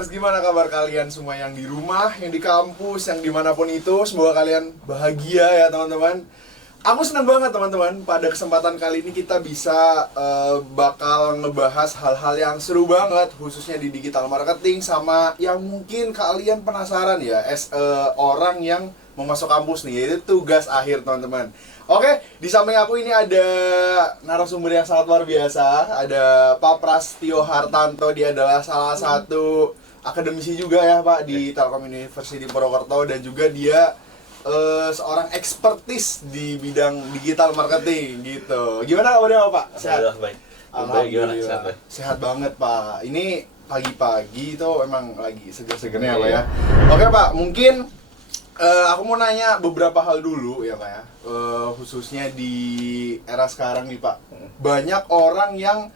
Kabarsers, gimana kabar kalian semua yang di rumah, yang di kampus, yang dimanapun itu. Semoga kalian bahagia ya teman-teman. Aku senang banget teman-teman, pada kesempatan kali ini kita bisa bakal ngebahas hal-hal yang seru banget, khususnya di digital marketing, sama yang mungkin kalian penasaran ya, orang yang mau masuk kampus nih, yaitu tugas akhir teman-teman. Oke, di samping aku ini ada narasumber yang sangat luar biasa. Ada Pak Prastio Hartanto, dia adalah salah satu akademisi juga ya Pak di Telkom University Purwokerto, dan juga dia seorang ekspertis di bidang digital marketing gitu. Gimana kabarnya Pak? Sehat? Baik. Alhamdulillah. Sehat banget Pak. Ini pagi-pagi itu emang lagi seger-segernya Pak ya. Oke Pak, mungkin aku mau nanya beberapa hal dulu ya Pak ya, khususnya di era sekarang nih Pak. Banyak orang yang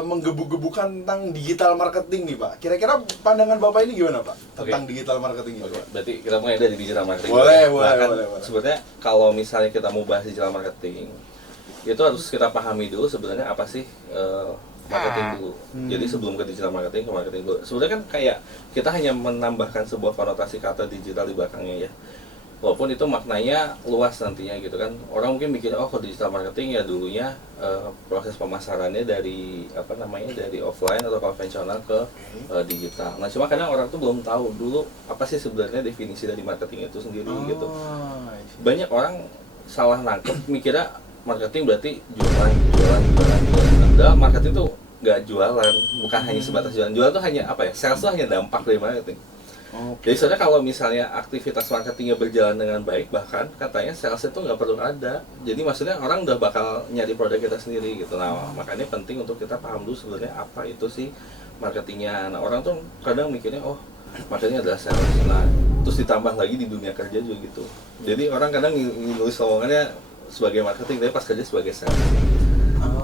menggebu-gebukan tentang digital marketing nih Pak. Kira-kira pandangan Bapak ini gimana Pak tentang digital marketing itu? Berarti kita mulai dari digital marketing. Boleh. Sebenarnya kalau misalnya kita mau bahas digital marketing, itu harus kita pahami dulu sebenarnya apa sih marketing dulu. Jadi sebelum ke digital marketing, ke marketing dulu. Sebenarnya kan kayak kita hanya menambahkan sebuah konotasi kata digital di belakangnya ya. Walaupun itu maknanya luas nantinya gitu kan. Orang mungkin mikir oh kalau digital marketing ya dulunya proses pemasarannya dari dari offline atau konvensional ke digital. Nah, cuma kadang orang tuh belum tahu dulu apa sih sebenarnya definisi dari marketing itu sendiri gitu. Banyak orang salah nangkep mikirnya marketing berarti jualan. Padahal marketing tuh nggak jualan, bukan hanya sebatas jualan. Jualan tuh hanya apa ya? Sales tuh hanya dampak dari marketing. Jadi sebenarnya kalau misalnya aktivitas marketingnya berjalan dengan baik, bahkan katanya sales itu nggak perlu ada. Jadi maksudnya orang udah bakal nyari produk kita sendiri gitu. Nah, makanya penting untuk kita paham dulu sebenarnya apa itu sih marketingnya. Nah, orang tuh kadang mikirnya oh marketing adalah sales. Nah, terus ditambah lagi di dunia kerja juga gitu. Jadi orang kadang nulis lowongannya sebagai marketing, tapi pas kerja sebagai sales.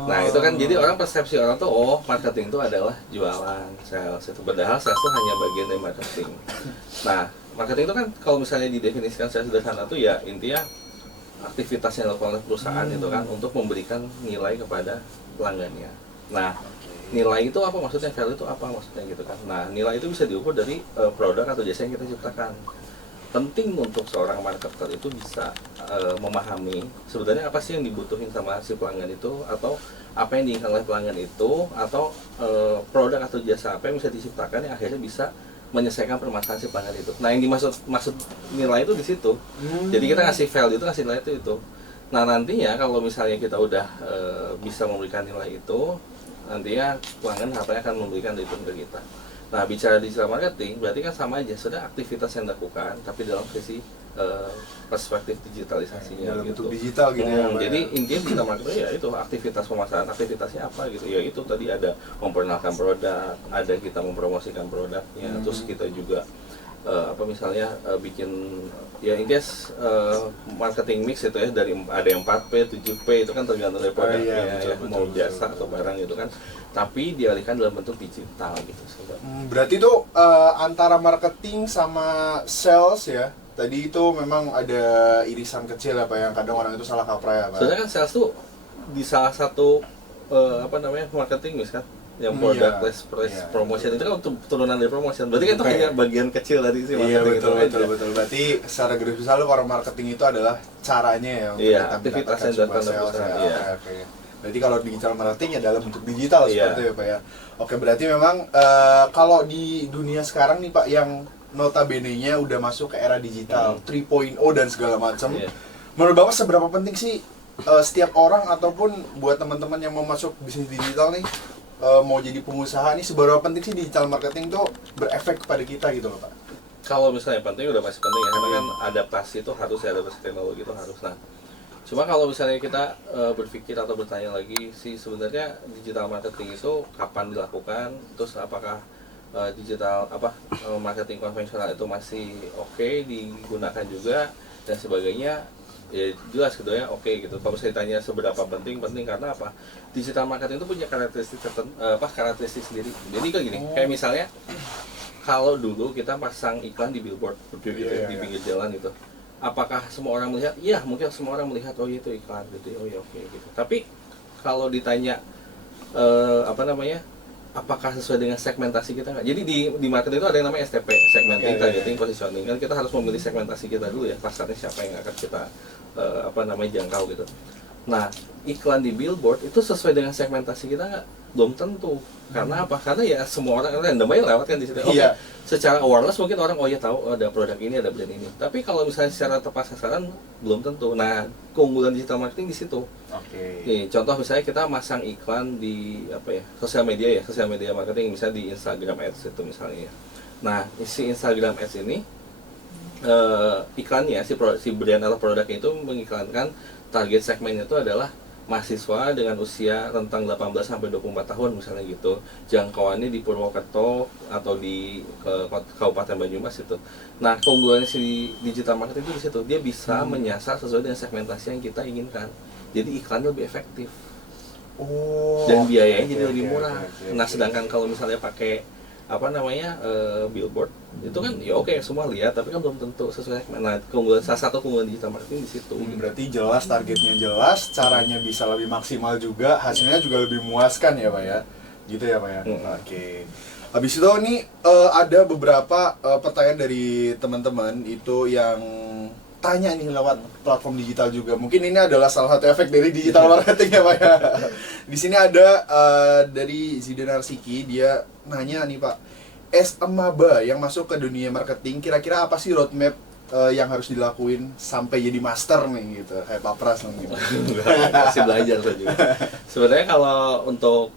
Nah itu kan jadi orang persepsi orang tuh oh marketing itu adalah jualan, sales itu, padahal sales itu hanya bagian dari marketing. Nah marketing itu kan kalau misalnya didefinisikan secara sederhana tuh ya intinya aktivitas yang dilakukan oleh perusahaan itu kan untuk memberikan nilai kepada pelanggannya. Nah nilai itu apa maksudnya, value itu apa maksudnya gitu kan. Nah nilai itu bisa diukur dari produk atau jasa yang kita ciptakan. Penting untuk seorang marketer itu bisa memahami sebenarnya apa sih yang dibutuhin sama si pelanggan itu, atau apa yang diinginkan oleh pelanggan itu, atau produk atau jasa apa yang bisa diciptakan yang akhirnya bisa menyelesaikan permasalahan si pelanggan itu. Nah yang dimaksud nilai itu di situ. Jadi kita ngasih value itu, ngasih nilai itu. Nah nantinya kalau misalnya kita udah bisa memberikan nilai itu, nantinya pelanggan harapannya akan memberikan return ke kita. Nah, bicara digital marketing berarti kan sama aja, sudah aktivitas yang dilakukan tapi dalam sisi perspektif digitalisasinya dalam gitu. bentuk digital gitu ya. Jadi intinya digital marketing ya itu aktivitas pemasaran, aktivitasnya apa gitu. Ya itu tadi ada memperkenalkan produk, ada kita mempromosikan produknya, terus kita juga misalnya bikin ya intinya marketing mix itu ya, dari ada yang 4P, 7P itu kan tergantung dari produknya mau jasa atau barang gitu kan. Tapi dialihkan dalam bentuk digital gitu. Berarti itu antara marketing sama sales ya. Tadi itu memang ada irisan kecil ya Pak, yang kadang orang itu salah kaprah ya Pak. Sebenarnya kan sales tuh di salah satu marketing misalkan yang product promotion itu kan untuk turunan dari promotion. Berarti kan itu hanya bagian kecil dari si marketing. Iya betul. Berarti secara garis besar kalau marketing itu adalah caranya ya untuk aktivitas yang dilakukan sales ya. Oke. Berarti kalau digital marketing ya dalam bentuk digital seperti itu ya Pak ya. Oke, berarti memang kalau di dunia sekarang nih Pak yang notabene-nya udah masuk ke era digital 3.0 dan segala macam. Menurut Bapak seberapa penting sih setiap orang ataupun buat teman-teman yang mau masuk bisnis digital nih, mau jadi pengusaha nih, seberapa penting sih digital marketing tuh berefek kepada kita gitu loh Pak? Kalau misalnya penting udah pasti penting ya, karena kan adaptasi itu harus ya, adaptasi teknologi itu harus. Nah, cuma kalau misalnya kita berpikir atau bertanya lagi sih sebenarnya digital marketing itu kapan dilakukan, terus apakah digital marketing konvensional itu masih oke digunakan juga dan sebagainya, ya jelas keduanya oke gitu. Kalau saya ditanya seberapa penting karena apa? Digital marketing itu punya karakteristik sendiri. Jadi kayak gini, kayak misalnya kalau dulu kita pasang iklan di billboard di pinggir jalan gitu. Apakah semua orang melihat? Iya, mungkin semua orang melihat oh itu iklan gitu. Oh ya oke gitu. Tapi kalau ditanya apakah sesuai dengan segmentasi kita nggak? Jadi di marketing itu ada yang namanya STP, segmenting, targeting, positioning. Kan kita harus memilih segmentasi kita dulu ya, pasarnya siapa yang akan kita jangkau gitu. Nah, iklan di billboard itu sesuai dengan segmentasi kita nggak? Belum tentu. Karena apa? Karena ya semua orang random aja lewat kan di situ. Oke, secara awareness mungkin orang oh ya tahu ada produk ini, ada brand ini. Tapi kalau misalnya secara tepat sasaran belum tentu. Nah, keunggulan digital marketing di situ. Nih, contoh misalnya kita masang iklan di sosial media marketing, misalnya di Instagram Ads itu misalnya. Nah, si Instagram Ads ini iklannya si brand atau produk itu mengiklankan target segmennya itu adalah mahasiswa dengan usia rentang 18 sampai 24 tahun misalnya gitu. Jangkauannya di Purwokerto atau di Kabupaten Banyumas itu. Nah, keunggulannya si digital marketing itu di situ. Dia bisa menyasar sesuai dengan segmentasi yang kita inginkan. Jadi iklannya lebih efektif. Dan biayanya jadi lebih murah. Nah, sedangkan kalau misalnya pakai billboard itu kan ya oke, semua lihat tapi kan belum tentu sesuai. Nah, salah satu keunggulan digital marketing di situ. Berarti jelas targetnya jelas, caranya bisa lebih maksimal juga, hasilnya juga lebih memuaskan ya Pak ya, gitu ya Pak ya. Oke. Habis itu nih ada beberapa pertanyaan dari teman-teman itu yang tanya nih lewat platform digital juga. Mungkin ini adalah salah satu efek dari digital marketing ya Pak ya. Di sini ada dari Zidan Arsiki, dia nanya nih Pak, as a maba yang masuk ke dunia marketing, kira-kira apa sih roadmap yang harus dilakuin sampai jadi master nih gitu, kayak Pak Pras gitu. Masih belajar saja. Sebenarnya kalau untuk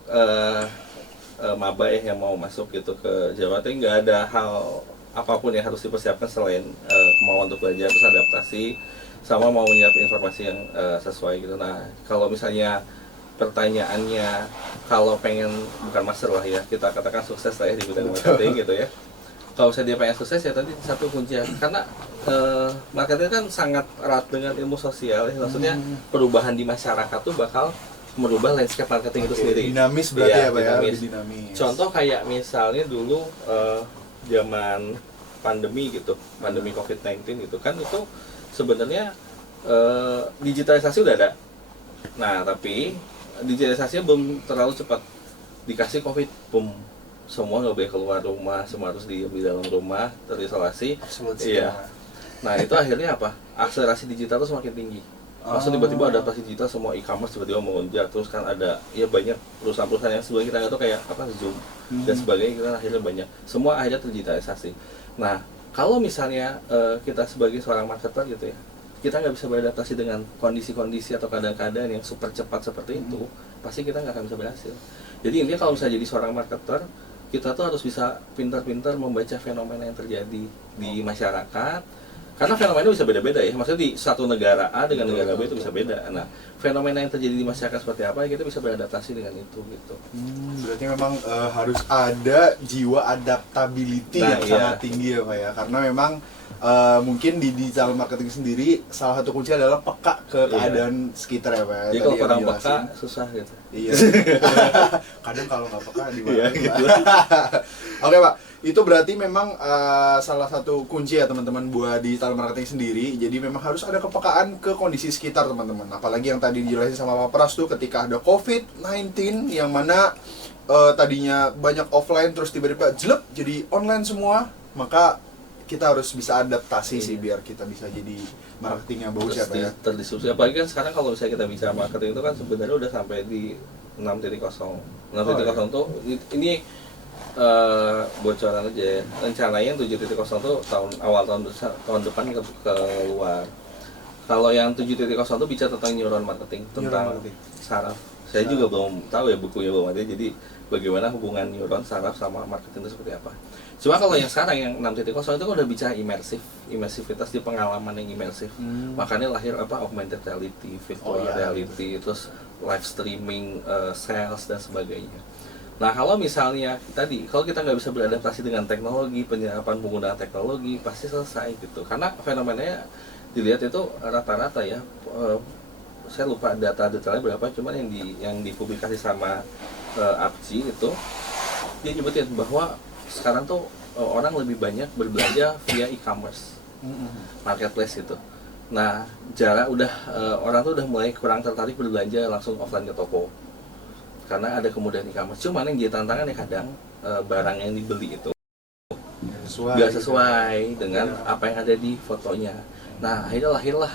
maba yang mau masuk gitu ke Jawa Tengah, nggak ada hal apapun yang harus dipersiapkan selain kemauan untuk belajar, terus adaptasi, sama mau menyiapkan informasi yang sesuai gitu. Nah, kalau misalnya pertanyaannya kalau pengen, bukan master lah ya, kita katakan sukses lah ya di bidang marketing gitu ya. Kalau misalnya dia pengen sukses ya tadi satu kunci ya, karena marketing kan sangat erat dengan ilmu sosial ya, maksudnya perubahan di masyarakat tuh bakal merubah landscape marketing itu sendiri. Dinamis berarti ya Pak ya, dinamis. Contoh kayak misalnya dulu zaman pandemi gitu, pandemi COVID-19 gitu kan, itu sebenarnya digitalisasi udah ada. Nah, tapi digitalisasinya belum terlalu cepat. Dikasih COVID, boom, semua nggak boleh keluar rumah, semua harus di dalam rumah, terisolasi. Iya. Nah, itu akhirnya apa? Akselerasi digital itu semakin tinggi. Langsung tiba-tiba adaptasi digital, semua e-commerce tiba-tiba melonjak. Terus kan ada ya banyak perusahaan-perusahaan yang sebelumnya kita nggak tahu kayak Zoom dan sebagainya, kita akhirnya banyak. Semua akhirnya terdigitalisasi. Nah, kalau misalnya kita sebagai seorang marketer gitu ya, kita nggak bisa beradaptasi dengan kondisi-kondisi atau keadaan-keadaan yang super cepat seperti itu, pasti kita nggak akan bisa berhasil. Jadi intinya kalau misalnya jadi seorang marketer, kita tuh harus bisa pintar-pintar membaca fenomena yang terjadi di masyarakat. Karena fenomena bisa beda-beda ya, maksudnya di satu negara A dengan negara B itu bisa beda. Nah, fenomena yang terjadi di masyarakat seperti apa, kita bisa beradaptasi dengan itu gitu. Berarti memang harus ada jiwa adaptability yang sangat tinggi ya Pak ya, karena memang mungkin di digital marketing sendiri salah satu kunci adalah peka ke keadaan sekitar ya Pak. Jadi kalau kurang peka susah gitu. Iya. Kadang kalau nggak peka di mana gitu. Oke Pak, itu berarti memang salah satu kunci ya teman-teman buat digital marketing sendiri. Jadi memang harus ada kepekaan ke kondisi sekitar teman-teman. Apalagi yang tadi dijelasin sama Pak Pras tuh, ketika ada COVID-19 yang mana tadinya banyak offline terus tiba-tiba jelek jadi online semua, maka kita harus bisa adaptasi sih biar kita bisa jadi marketing yang bagus ya Pak ya. Terdisrupsi, apalagi kan sekarang kalau misalnya kita bicara marketing itu kan sebenarnya udah sampai di 6.0. 6.0 tuh ini bocoran aja ya. Rencananya 7.0 tuh awal tahun depan ke luar. Kalau yang 7.0 tuh bicara tentang neuron marketing, tentang saraf. Saya juga belum tahu ya, bukunya belum ada, jadi bagaimana hubungan neuron, saraf sama marketing itu seperti apa. Cuma kalau yang sekarang yang 6.0 itu kan udah bicara imersivitas di pengalaman yang imersif. Makanya lahir augmented reality, virtual reality, terus live streaming, sales dan sebagainya. Nah, kalau misalnya tadi, kalau kita nggak bisa beradaptasi dengan teknologi, penyerapan penggunaan teknologi, pasti selesai gitu. Karena fenomenanya dilihat itu rata-rata ya, saya lupa data detailnya berapa, cuman yang dipublikasi sama APCI itu, dia nyebutin bahwa sekarang tuh orang lebih banyak berbelanja via e-commerce, marketplace itu. Nah, orang tuh udah mulai kurang tertarik berbelanja langsung offline ke toko. karena ada kemudahan e-commerce. Cuman yang jadi tantangan ya kadang barang yang dibeli itu nggak sesuai dengan apa yang ada di fotonya. Nah akhirnya lahirlah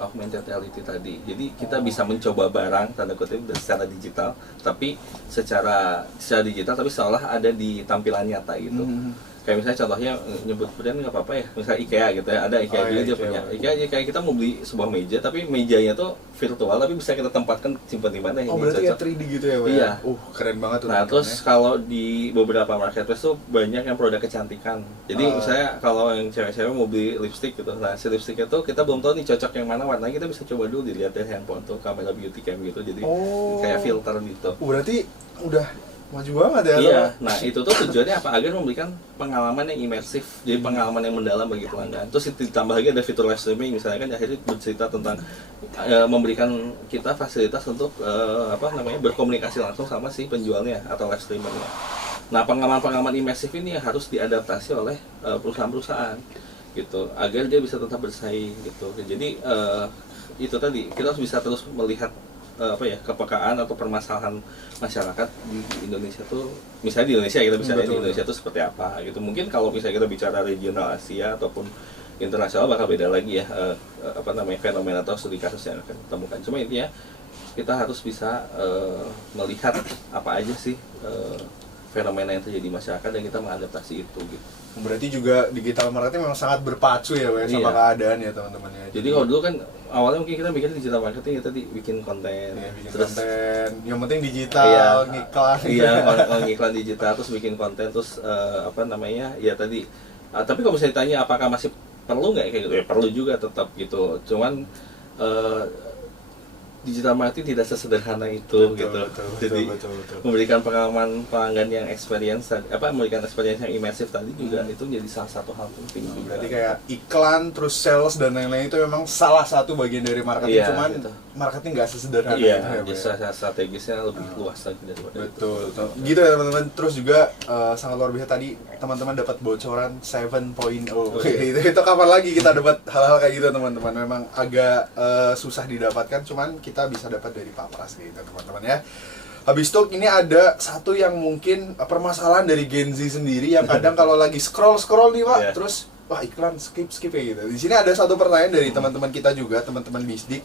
augmented reality tadi. Jadi kita bisa mencoba barang tanda kutip secara digital, tapi secara digital tapi seolah ada di tampilan nyata gitu. Kayak misalnya contohnya nyebut brand nggak apa-apa ya, misalnya IKEA gitu ya, ada IKEA juga dia punya. IKEA kayak kita mau beli sebuah meja, tapi mejanya tuh virtual, tapi bisa kita tempatkan simpan di mana. Oh berarti kayak 3D gitu ya Pak? Iya. Keren banget tuh. Nah terus kalau di beberapa marketplace tuh banyak yang produk kecantikan. Jadi misalnya kalau yang cewek-cewek mau beli lipstick gitu, nah si lipsticknya tuh kita belum tahu nih cocok yang mana warnanya, kita bisa coba dulu dilihat dari handphone tuh, kamera beauty cam gitu, jadi kayak filter gitu. Berarti udah maju banget ya. Iya, nah itu tuh tujuannya apa? Agar memberikan pengalaman yang imersif, jadi pengalaman yang mendalam bagi pelanggan. Terus ditambah lagi ada fitur live streaming, misalnya kan akhirnya bercerita tentang memberikan kita fasilitas untuk berkomunikasi langsung sama si penjualnya atau live streamernya. Nah pengalaman-pengalaman imersif ini yang harus diadaptasi oleh perusahaan-perusahaan gitu, agar dia bisa tetap bersaing gitu. Jadi itu tadi kita harus bisa terus melihat kepekaan atau permasalahan masyarakat di Indonesia tuh, misalnya di Indonesia kita bisa lihat di Indonesia tuh seperti apa gitu. Mungkin kalau misalnya kita bicara regional Asia ataupun internasional bakal beda lagi ya fenomena atau studi kasus yang akan ditemukan. Cuma intinya kita harus bisa melihat apa aja sih fenomena yang terjadi di masyarakat dan kita mengadaptasi itu gitu. Berarti juga digital marketing memang sangat berpacu ya Pak, sama keadaan ya teman-teman ya. Jadi kalau dulu kan awalnya mungkin kita bikin digital marketing ya tadi bikin konten, konten, yang penting digital, ngiklan. Iya, ngiklan digital terus bikin konten terus ya tadi. Tapi kalau misalnya ditanya apakah masih perlu nggak kayak gitu? Ya perlu juga tetap gitu. Cuman digital marketing tidak sesederhana itu gitu. Jadi memberikan pengalaman pelanggan yang memberikan experience yang imersif tadi juga itu jadi salah satu hal penting. Berarti kayak iklan terus sales dan lain-lain itu memang salah satu bagian dari marketing, cuman gitu. Marketing nggak sesederhana itu ya. Iya, strategisnya lebih luas lagi daripada betul. Gitu ya teman-teman. Terus juga sangat luar biasa tadi teman-teman dapat bocoran 7.0. Itu kapan lagi kita dapat hal-hal kayak gitu teman-teman. Memang agak susah didapatkan, cuman kita bisa dapat dari Pak Pras gitu teman-teman ya. Habis itu ini ada satu yang mungkin permasalahan dari Gen Z sendiri yang kadang kalau lagi scroll nih Pak, terus wah iklan skip ya gitu. Di sini ada satu pertanyaan dari teman-teman kita juga, teman-teman Bisdik.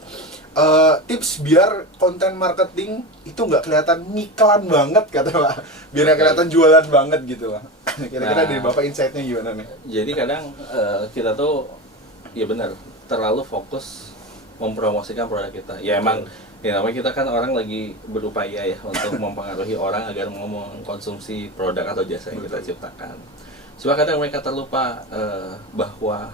Tips biar konten marketing itu nggak kelihatan ngiklan banget kata Pak. Biar nggak kelihatan jualan banget gitu Pak. Kira-kira dari Bapak insight-nya gimana nih? Jadi kadang kita tuh ya benar terlalu fokus mempromosikan produk kita. Ya emang ya namanya kita kan orang lagi berupaya ya untuk mempengaruhi orang agar mau mengkonsumsi produk atau jasa yang kita ciptakan. Cuma kadang mereka terlupa bahwa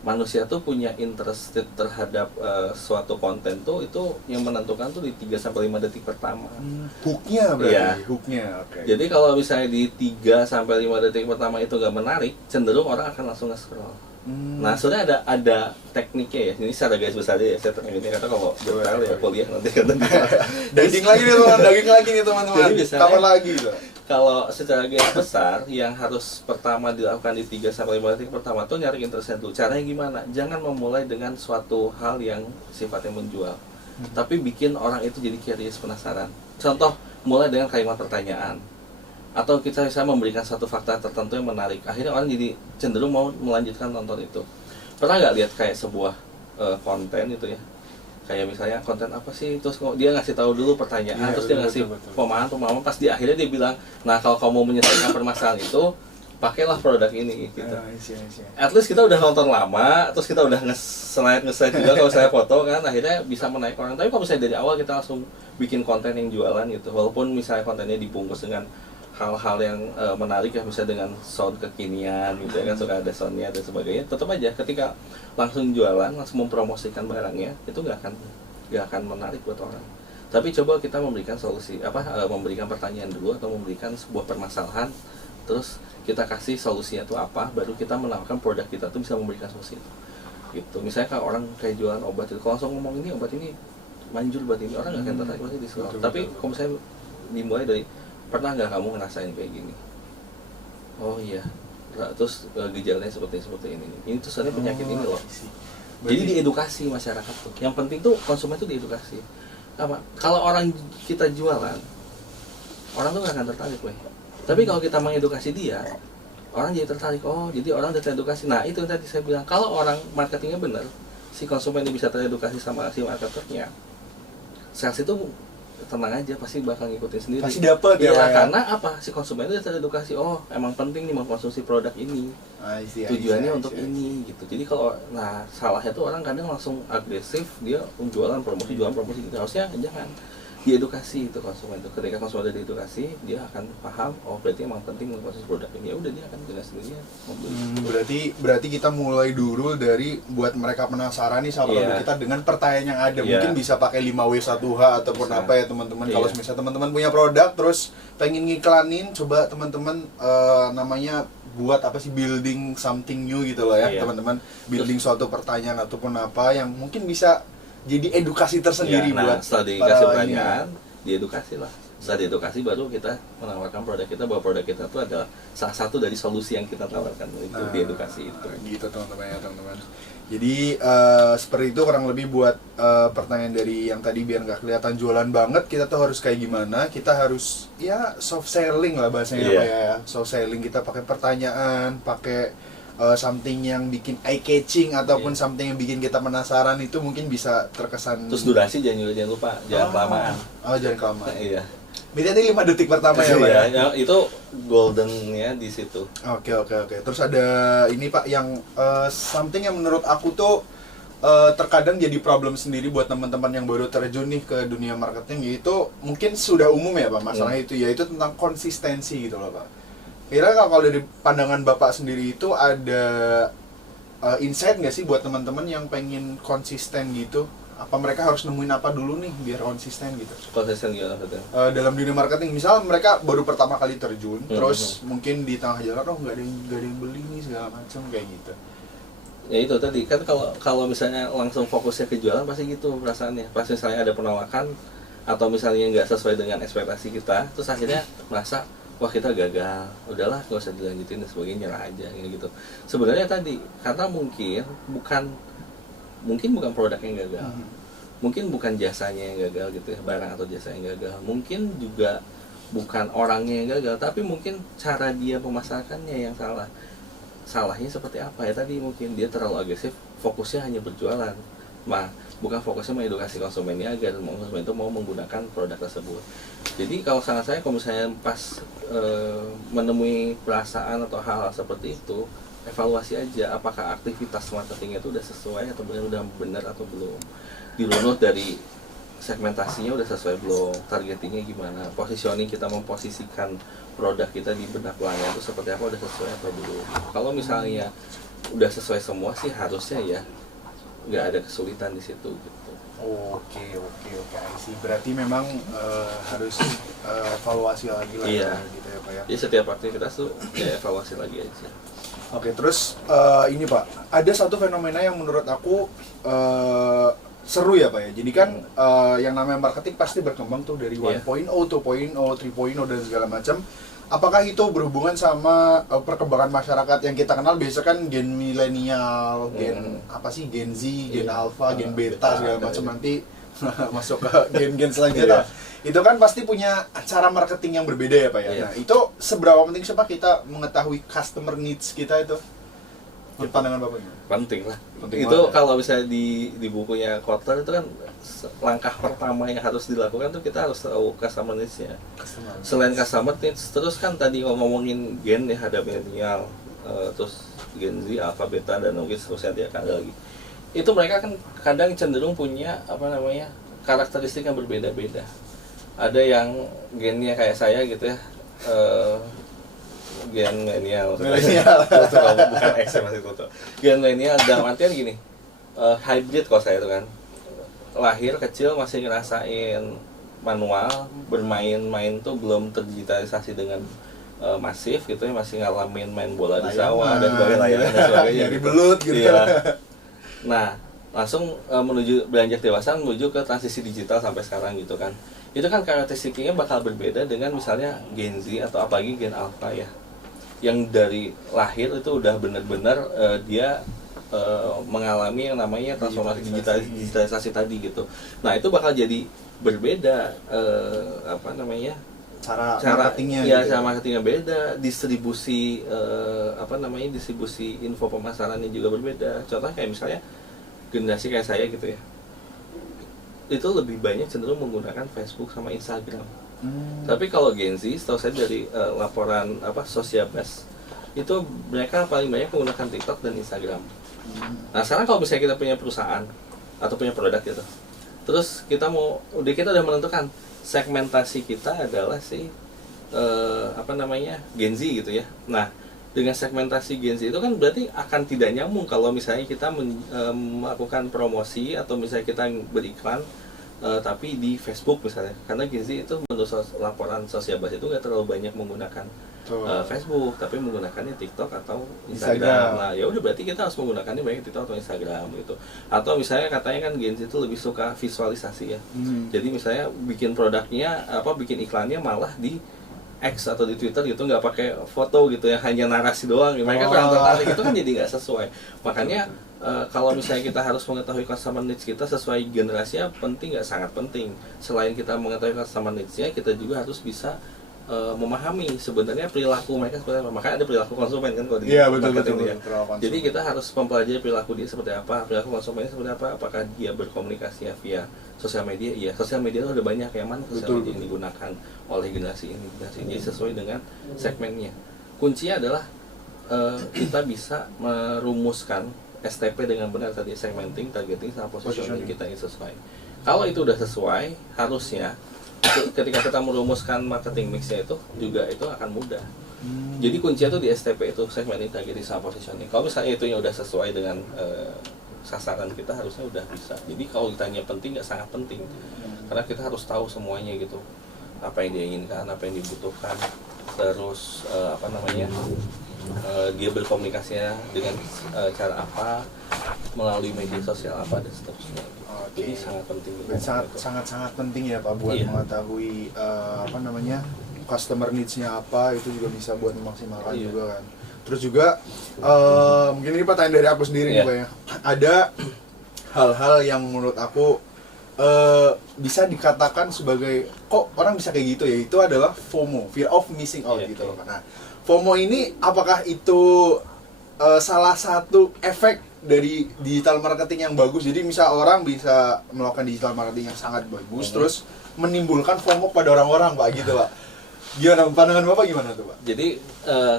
manusia tuh punya interest terhadap suatu konten tuh itu yang menentukan tuh di 3-5 detik pertama. Hooknya berarti? Iya. Hooknya, oke. Jadi kalau misalnya di 3-5 detik pertama itu gak menarik, cenderung orang akan langsung nge-scroll. Nah sebenarnya ada tekniknya ya, ini secara garis besar aja ya, saya terangin kata kalau detail ya kuliah nanti kata daging lagi nih teman-teman. Jadi misalnya, kapan lagi tuh? Kalau secara garis besar yang harus pertama dilakukan di 3-5 detik pertama tuh nyari interestnya dulu. Caranya gimana? Jangan memulai dengan suatu hal yang sifatnya menjual, tapi bikin orang itu jadi curious, penasaran. Contoh, mulai dengan kalimat pertanyaan, atau kita bisa memberikan satu fakta tertentu yang menarik, akhirnya orang jadi cenderung mau melanjutkan nonton itu. Pernah nggak lihat kayak sebuah konten itu ya, kayak misalnya konten apa sih, terus dia ngasih tahu dulu pertanyaan, terus dia ngasih pemahaman, pas di akhirnya dia bilang, nah kalau kamu mau menyelesaikan permasalahan itu pakailah produk ini gitu. At least kita udah nonton lama, terus kita udah nge-slide juga kalau saya foto kan, akhirnya bisa menaik orang. Tapi kalau misalnya dari awal kita langsung bikin konten yang jualan gitu, walaupun misalnya kontennya dibungkus dengan hal-hal yang menarik ya, misalnya dengan sound kekinian gitu ya kan, suka ada soundnya dan sebagainya, tetap aja ketika langsung jualan, langsung mempromosikan barangnya itu nggak akan menarik buat orang. Tapi coba kita memberikan solusi memberikan pertanyaan dulu atau memberikan sebuah permasalahan, terus kita kasih solusinya itu apa, baru kita menawarkan produk kita tuh bisa memberikan solusi itu gitu. Misalnya kalau orang kayak jualan obat itu, kalau langsung ngomong ini obat ini manjur buat ini, orang nggak akan tertarik pasti di-scroll. Tapi kalau misalnya dimulai dari, pernah nggak kamu ngerasain kayak gini? Oh iya. Terus gejalanya seperti ini. Ini tuh sebenarnya penyakit ini loh. Jadi diedukasi masyarakat tuh. Yang penting tuh konsumen tuh diedukasi. apa? Kalau orang kita jualan, orang tuh nggak akan tertarik, weh. Tapi kalau kita mengedukasi dia, orang jadi tertarik. Oh, jadi orang udah teredukasi. Nah, itu yang tadi saya bilang, kalau orang marketingnya benar, si konsumen ini bisa teredukasi sama si marketernya, sales itu tenang aja, pasti bakal ngikutin sendiri. Pasti dapet ya, Pak, ya? Karena apa? Si konsumen itu teredukasi. Oh, emang penting nih mengkonsumsi produk ini. Tujuannya untuk ini gitu. Jadi kalau salahnya tuh orang kadang langsung agresif, dia jualan promosi gitu. Harusnya jangan, diedukasi itu konsumen itu. Ketika konsumen udah diedukasi, dia akan paham, oh berarti emang penting mengkonsumsi produk ini. Ya udah, dia akan dengan sendirinya membeli. Berarti kita mulai dulu dari buat mereka penasaran nih sama produk kita dengan pertanyaan yang ada. Mungkin bisa pakai 5W1H ataupun apa ya teman-teman. Kalau misalnya teman-teman punya produk terus pengen ngiklanin, coba teman-teman namanya buat apa sih, building something new gitu loh ya teman-teman. Building suatu pertanyaan ataupun apa yang mungkin bisa jadi edukasi tersendiri buat setelah dikasih pertanyaan, diedukasi lah. Setelah diedukasi baru kita menawarkan produk kita, bahwa produk kita itu adalah salah satu dari solusi yang kita tawarkan, itu diedukasi itu. Gitu teman-teman ya teman-teman. Jadi seperti itu kurang lebih buat pertanyaan dari yang tadi, biar nggak kelihatan jualan banget, kita tuh harus kayak gimana? Kita harus ya soft selling lah bahasanya apa ya. Soft selling, kita pakai pertanyaan, pakai something yang bikin eye catching ataupun something yang bikin kita penasaran, itu mungkin bisa terkesan. Terus durasi jangan lupa, jangan kelamaan. Oh, jangan kelamaan. Iya. Berarti 5 detik pertama ya, Pak ya? Itu goldennya di situ. Oke. Terus ada ini Pak, yang something yang menurut aku tuh terkadang jadi problem sendiri buat teman-teman yang baru terjun nih ke dunia marketing, yaitu mungkin sudah umum ya Pak masalahnya itu, yaitu tentang konsistensi gitu loh Pak. Kira-kira kalau dari pandangan Bapak sendiri itu ada insight nggak sih buat teman-teman yang pengen konsisten gitu? Apa mereka harus nemuin apa dulu nih biar konsisten gitu? Konsisten gimana maksudnya? Dalam dunia marketing, misal mereka baru pertama kali terjun, terus mungkin di tengah jalan, oh nggak ada yang beli nih segala macam kayak gitu. Ya itu tadi kan, kalau misalnya langsung fokusnya ke jualan pasti gitu perasaannya. Pas misalnya ada penolakan atau misalnya nggak sesuai dengan ekspektasi kita, terus akhirnya merasa wah kita gagal, udahlah nggak usah dilanjutin dan sebagainya, nyerah aja gitu. Sebenarnya tadi karena mungkin bukan produk yang gagal, mungkin bukan jasanya yang gagal gitu ya, barang atau jasa yang gagal, mungkin juga bukan orangnya yang gagal, tapi mungkin cara dia memasarkannya yang salah. Salahnya seperti apa ya tadi, mungkin dia terlalu agresif, fokusnya hanya berjualan, bukan fokusnya mengedukasi konsumennya agar konsumen itu mau menggunakan produk tersebut. Jadi kalau saran saya, kalau misalnya pas menemui perasaan atau hal-hal seperti itu, evaluasi aja apakah aktivitas marketingnya itu udah sesuai atau udah benar atau belum. Dirunut dari segmentasinya udah sesuai belum, targetingnya gimana, positioning kita memposisikan produk kita di benak pelanggan itu seperti apa, udah sesuai atau belum. Kalau misalnya udah sesuai semua sih harusnya ya nggak ada kesulitan di situ gitu. Oke, I see. Berarti memang harus evaluasi lagi lah gitu ya Pak ya. Jadi setiap aktivitas tuh ya evaluasi lagi aja. Oke, terus ini Pak, ada satu fenomena yang menurut aku seru ya Pak ya. Jadi kan yang namanya marketing pasti berkembang tuh dari 1.0, 2.0, 3.0 dan segala macam. Apakah itu berhubungan sama perkembangan masyarakat yang kita kenal biasa kan, gen milenial, gen Gen Z, gen Alpha, gen Beta segala macam, nanti masuk ke gen-gen selanjutnya. Itu kan pasti punya cara marketing yang berbeda ya Pak ya. Nah, itu seberapa penting sih Pak kita mengetahui customer needs kita itu? Pandangan Bapak gimana? Penting lah. Penting itu kalau misalnya di bukunya Kotler itu kan langkah pertama yang harus dilakukan tuh kita harus tahu customer needs-nya. Selain customer needs, terus kan tadi ngomongin gen ya, ada milenial, terus Gen Z, Alpha, Beta, dan mungkin seterusnya dia ada lagi. Itu mereka kan kadang cenderung punya karakteristik yang berbeda-beda. Ada yang gennya kayak saya gitu ya, gen milenial, bukan X ya, masih tutup. Gen milenial dalam artian gini, hybrid kalau saya itu kan, lahir kecil masih ngerasain manual, bermain tuh belum terdigitalisasi dengan masif gitu ya, masih ngalamin main bola di sawah dan layangan dan sebagainya. Jadi belut gitu. Iya. Nah, langsung menuju beranjak dewasa, menuju ke transisi digital sampai sekarang gitu kan. Itu kan karakteristiknya bakal berbeda dengan misalnya Gen Z atau apalagi Gen Alpha ya, yang dari lahir itu udah benar-benar dia mengalami yang namanya transformasi digitalisasi tadi gitu. Nah itu bakal jadi berbeda apa namanya cara marketingnya ya, gitu. cara marketingnya beda, distribusi distribusi info pemasarannya juga berbeda. Contoh kayak misalnya generasi kayak saya gitu ya, itu lebih banyak cenderung menggunakan Facebook sama Instagram. Tapi kalau Gen Z, setahu saya dari laporan Sociabas, itu mereka paling banyak menggunakan TikTok dan Instagram. Nah sekarang kalau misalnya kita punya perusahaan atau punya produk gitu, terus kita udah menentukan segmentasi kita adalah Gen Z gitu ya. Nah dengan segmentasi Gen Z itu kan berarti akan tidak nyambung kalau misalnya kita melakukan promosi atau misalnya kita beriklan tapi di Facebook misalnya, karena Gen Z itu menurut laporan Sociabas itu nggak terlalu banyak menggunakan Facebook, tapi menggunakannya TikTok atau Instagram. Nah ya udah berarti kita harus menggunakannya banyak TikTok atau Instagram gitu. Atau misalnya katanya kan Gen Z itu lebih suka visualisasi ya. Jadi misalnya bikin produknya bikin iklannya malah di X atau di Twitter gitu, nggak pakai foto gitu ya, hanya narasi doang. Mereka kurang tertarik, itu kan jadi nggak sesuai. Makanya kalau misalnya kita harus mengetahui customer needs kita sesuai generasinya, penting nggak? Sangat penting. Selain kita mengetahui customer needs-nya, kita juga harus bisa memahami sebenarnya perilaku mereka seperti apa. Makanya ada perilaku konsumen kan kalau di marketing ya. Jadi kita harus mempelajari perilaku dia seperti apa, perilaku konsumennya seperti apa. Apakah dia berkomunikasi via sosial media? Iya, sosial media itu ada banyak yang mana sosial media yang digunakan oleh generasi ini. Jadi sesuai dengan segmennya. Kuncinya adalah kita bisa merumuskan STP dengan benar tadi, segmenting, targeting, sama positioning kita yang sesuai. Kalau itu udah sesuai, harusnya ketika kita merumuskan marketing mix-nya itu juga itu akan mudah. Jadi kuncinya tuh di STP itu, segmenting, targeting, sama positioning. Kalau misalnya itunya udah sesuai dengan sasaran kita, harusnya udah bisa. Jadi kalau ditanya penting, nggak sangat penting, karena kita harus tahu semuanya gitu, apa yang dia inginkan, apa yang dibutuhkan, terus dia berkomunikasinya dengan cara apa, melalui media sosial apa, dan seterusnya. Jadi sangat penting. Sangat penting ya Pak buat mengetahui customer needs-nya apa, itu juga bisa buat memaksimalkan juga kan. Terus juga mungkin ini pertanyaan dari aku sendiri nih Pak ya. Ada hal-hal yang menurut aku bisa dikatakan sebagai kok orang bisa kayak gitu ya, itu adalah FOMO, fear of missing out gitu loh. Nah, FOMO ini apakah itu salah satu efek dari digital marketing yang bagus? Jadi misal orang bisa melakukan digital marketing yang sangat bagus, terus menimbulkan FOMO pada orang-orang Pak gitu Pak. Gimana pandangan Bapak, gimana tuh Pak? Jadi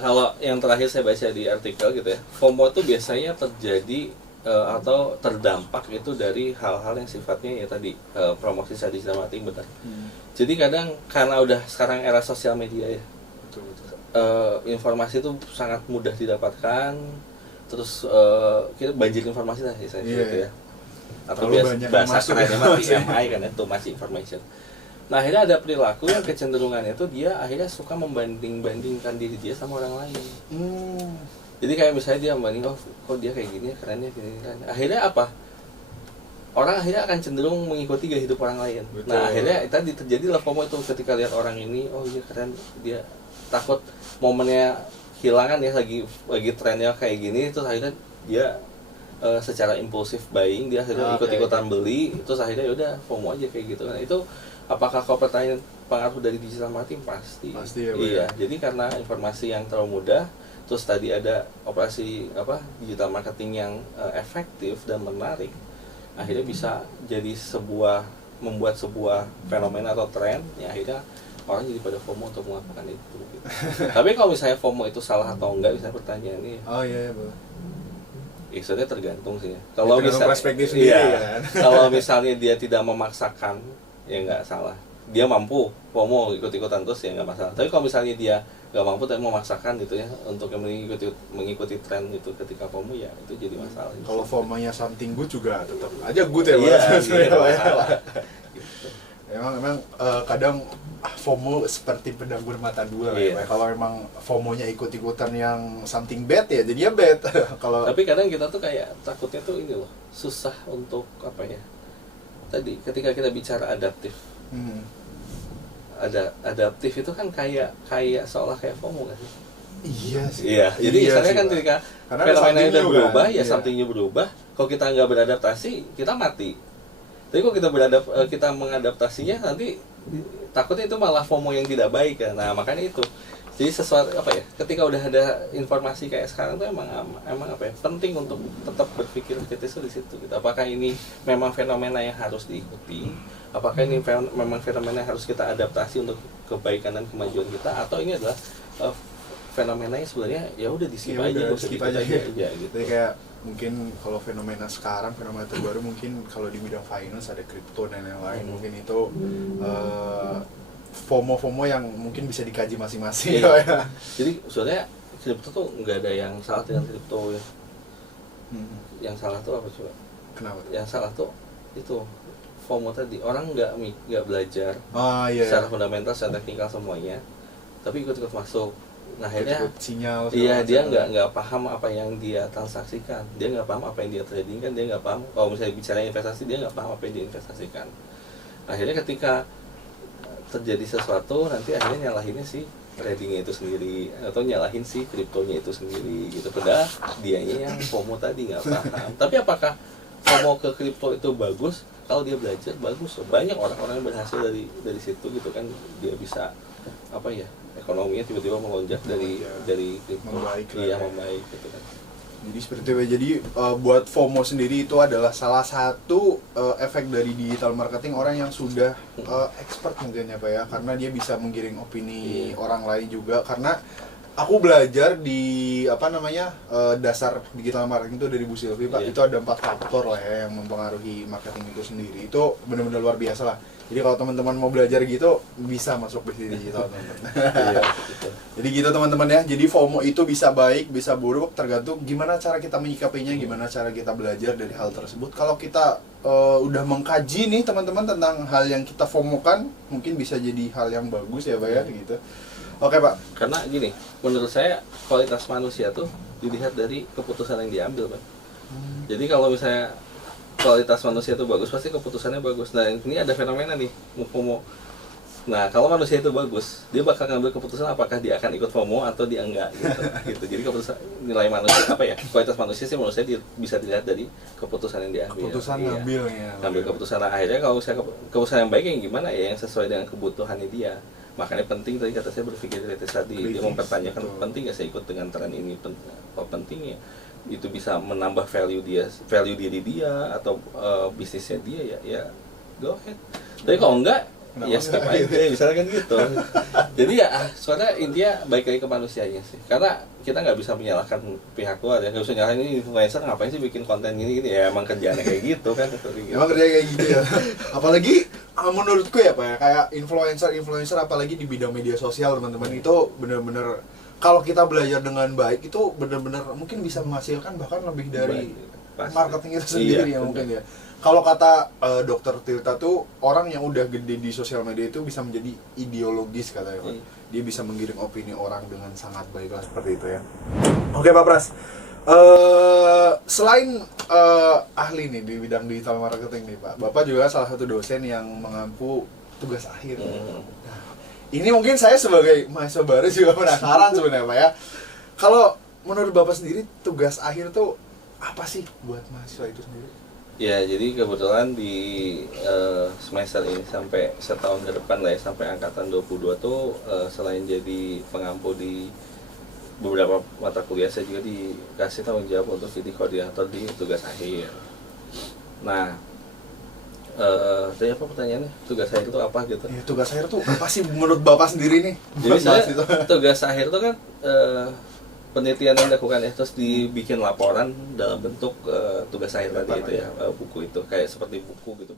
kalau yang terakhir saya baca di artikel gitu ya, FOMO itu biasanya terjadi atau terdampak itu dari hal-hal yang sifatnya ya tadi promosi digital marketing benar. Jadi kadang karena udah sekarang era sosial media ya, informasi itu sangat mudah didapatkan, terus kita banjir informasi lah gitu ya, atau bahasa kerennya TMI kan ya, too much information. Nah akhirnya ada perilaku yang kecenderungannya itu dia akhirnya suka membanding-bandingkan diri dia sama orang lain. Jadi kayak misalnya dia membanding, kok dia kayak gini, kerennya gini kan. Akhirnya apa? Orang akhirnya akan cenderung mengikuti gaya hidup orang lain. Betul. Nah akhirnya tadi terjadilah FOMO itu, ketika lihat orang ini, oh iya keren, dia takut momennya hilangan ya, lagi trennya kayak gini, terus akhirnya dia secara impulsif buying, dia akhirnya ikut-ikutan beli, terus akhirnya yaudah FOMO aja kayak gitu kan. Itu apakah kau pertanyaan pengaruh dari digital marketing? Pasti ya, iya. Jadi karena informasi yang terlalu mudah, terus tadi ada operasi digital marketing yang efektif dan menarik, akhirnya bisa jadi membuat sebuah fenomena atau tren yang akhirnya orang jadi pada FOMO untuk melakukan itu gitu. Tapi kalau misalnya FOMO itu salah atau enggak, bisa pertanyaannya. Iya boleh. Sebenarnya tergantung sih ya. Kalau misalnya perspektif sendiri kan. Kalau misalnya dia tidak memaksakan, ya nggak salah. Dia mampu FOMO ikut-ikutan terus, ya nggak masalah. Tapi kalau misalnya dia nggak mampu tapi memaksakan gitu ya untuk mengikuti tren itu ketika FOMO, ya itu jadi masalah. Kalau FOMO-nya something good juga tetap aja good ya Pak. Emang kadang FOMO seperti pedang bermata dua ya. Kalau memang FOMO-nya ikut-ikutan yang something bad ya jadinya bad. Tapi kadang kita tuh kayak takutnya tuh ini loh, susah untuk tadi ketika kita bicara adaptif. Adaptif itu kan kayak seolah kayak FOMO kan sih? Iya sih. Iya, jadi Iya misalnya sih, kan Pak. ketika Karena ada fenomena udah something new berubah, kan? ya Iya. something-nya berubah. Kalau kita nggak beradaptasi, kita mati. Tapi kalau kita mengadaptasinya, nanti takutnya itu malah FOMO yang tidak baik kan. Nah makanya itu. Jadi sesuatu apa ya? Ketika udah ada informasi kayak sekarang tuh emang apa ya? Penting untuk tetap berpikir kritis di situ. Gitu. Apakah ini memang fenomena yang harus diikuti? Apakah ini memang fenomena yang harus kita adaptasi untuk kebaikan dan kemajuan kita? Atau ini adalah fenomena yang sebenarnya ya udah di-skip Ya aja, udah, gak usah skip diikuti aja. aja gitu. Jadi kayak mungkin kalau fenomena sekarang, fenomena terbaru mungkin kalau di bidang finance ada kripto dan yang lain, mungkin itu FOMO yang mungkin bisa dikaji masing-masing. Iya. Ya. Jadi sebenarnya kripto tuh nggak ada yang salah dengan kripto ya. Yang salah tuh apa coba? Kenapa tuh? Yang salah tuh itu FOMO tadi, orang nggak belajar Ah iya. secara fundamental, secara teknikal semuanya, tapi ikut-ikut masuk. Nah akhirnya Ikut sinyal. iya, segala dia macam. nggak paham apa yang dia transaksikan, dia nggak paham apa yang dia trading kan, dia nggak paham kalau misalnya bicara investasi, dia nggak paham apa yang dia investasikan. Akhirnya ketika terjadi sesuatu, nanti akhirnya nyalahinnya si tradingnya itu sendiri, atau nyalahin si kriptonya itu sendiri gitu. Padahal dianya yang FOMO tadi nggak paham. Tapi apakah FOMO ke kripto itu bagus? Kalau dia belajar bagus. Banyak orang-orang yang berhasil dari situ gitu kan, dia bisa apa ya, ekonominya tiba-tiba melonjak dari kripto. Membaik lah Iya, ya. membaik gitu kan. Jadi seperti itu. Jadi buat FOMO sendiri itu adalah salah satu efek dari digital marketing, orang yang sudah expert mungkin ya Pak ya, karena dia bisa menggiring opini orang lain juga. Karena aku belajar di dasar digital marketing itu dari Bu Silvi Pak, itu ada 4 faktor lah ya yang mempengaruhi marketing itu sendiri. Itu benar-benar luar biasa lah. Jadi kalau teman-teman mau belajar gitu, bisa masuk di digital teman-teman. Iya, gitu. Jadi gitu teman-teman ya. Jadi FOMO itu bisa baik, bisa buruk, tergantung gimana cara kita menyikapinya, gimana cara kita belajar dari hal tersebut. Kalau kita udah mengkaji nih teman-teman tentang hal yang kita FOMO-kan, mungkin bisa jadi hal yang bagus ya Pak ya, gitu. Oke Pak. Karena gini, menurut saya kualitas manusia tuh dilihat dari keputusan yang diambil, Pak. Jadi kalau misalnya kualitas manusia itu bagus, pasti keputusannya bagus. Nah ini ada fenomena nih, FOMO. Nah kalau manusia itu bagus, dia bakal ngambil keputusan apakah dia akan ikut FOMO atau dia enggak gitu. Jadi keputusan nilai manusia apa ya, kualitas manusia sih menurut saya bisa dilihat dari keputusan yang diambil. Keputusan Iya. ngambilnya. Ngambil keputusan. Nah, akhirnya kalau saya keputusan yang baik yang gimana ya, yang sesuai dengan kebutuhannya dia. Makanya penting tadi kata saya berpikir kritis tadi, dia Kritis, mempertanyakan betul. penting nggak saya ikut dengan tren ini, apa pentingnya itu bisa menambah value diri dia atau bisnisnya dia, ya go ahead. Tapi kalau enggak, Kenapa ya skip enggak? aja, misalnya kan gitu. Jadi ya soalnya intinya baik lagi ke manusianya sih, karena kita nggak bisa menyalahkan pihak luar ya, nggak bisa nyalahin ini influencer ngapain sih bikin konten gini ya, emang kerjaannya kayak gitu kan. Emang kerja kayak gitu ya. Apalagi menurutku ya Pak ya, kayak influencer apalagi di bidang media sosial teman-teman, itu benar-benar kalau kita belajar dengan baik itu benar-benar mungkin bisa menghasilkan bahkan lebih dari Pasti. marketing itu sendiri Iya, ya mungkin ya. Kalau kata Dr. Tirta tuh, orang yang udah gede di sosial media itu bisa menjadi ideologis katanya Pak. Iya. Dia bisa menggiring opini orang dengan sangat baik lah, seperti itu ya. Oke Pak Pras, selain ahli nih di bidang digital marketing nih Pak, Bapak juga salah satu dosen yang mengampu tugas akhir. Nah, ini mungkin saya sebagai mahasiswa baru juga penasaran sebenarnya Pak ya. Kalau menurut Bapak sendiri tugas akhir tuh apa sih buat mahasiswa itu sendiri? Ya, jadi kebetulan di semester ini sampai setahun ke depan lah ya, sampai angkatan 22 tuh selain jadi pengampu di beberapa mata kuliah, saya juga dikasih tanggung jawab untuk jadi koordinator di tugas akhir. Nah, tadi apa pertanyaannya? Tugas akhir itu apa gitu? Ya, tugas akhir tuh apa sih menurut Bapak sendiri nih? Jadi Buat saya mahasiswa. tugas akhir itu kan penelitian yang dilakukan ya, terus dibikin laporan dalam bentuk tugas akhir tadi itu ya, buku itu kayak seperti buku gitu.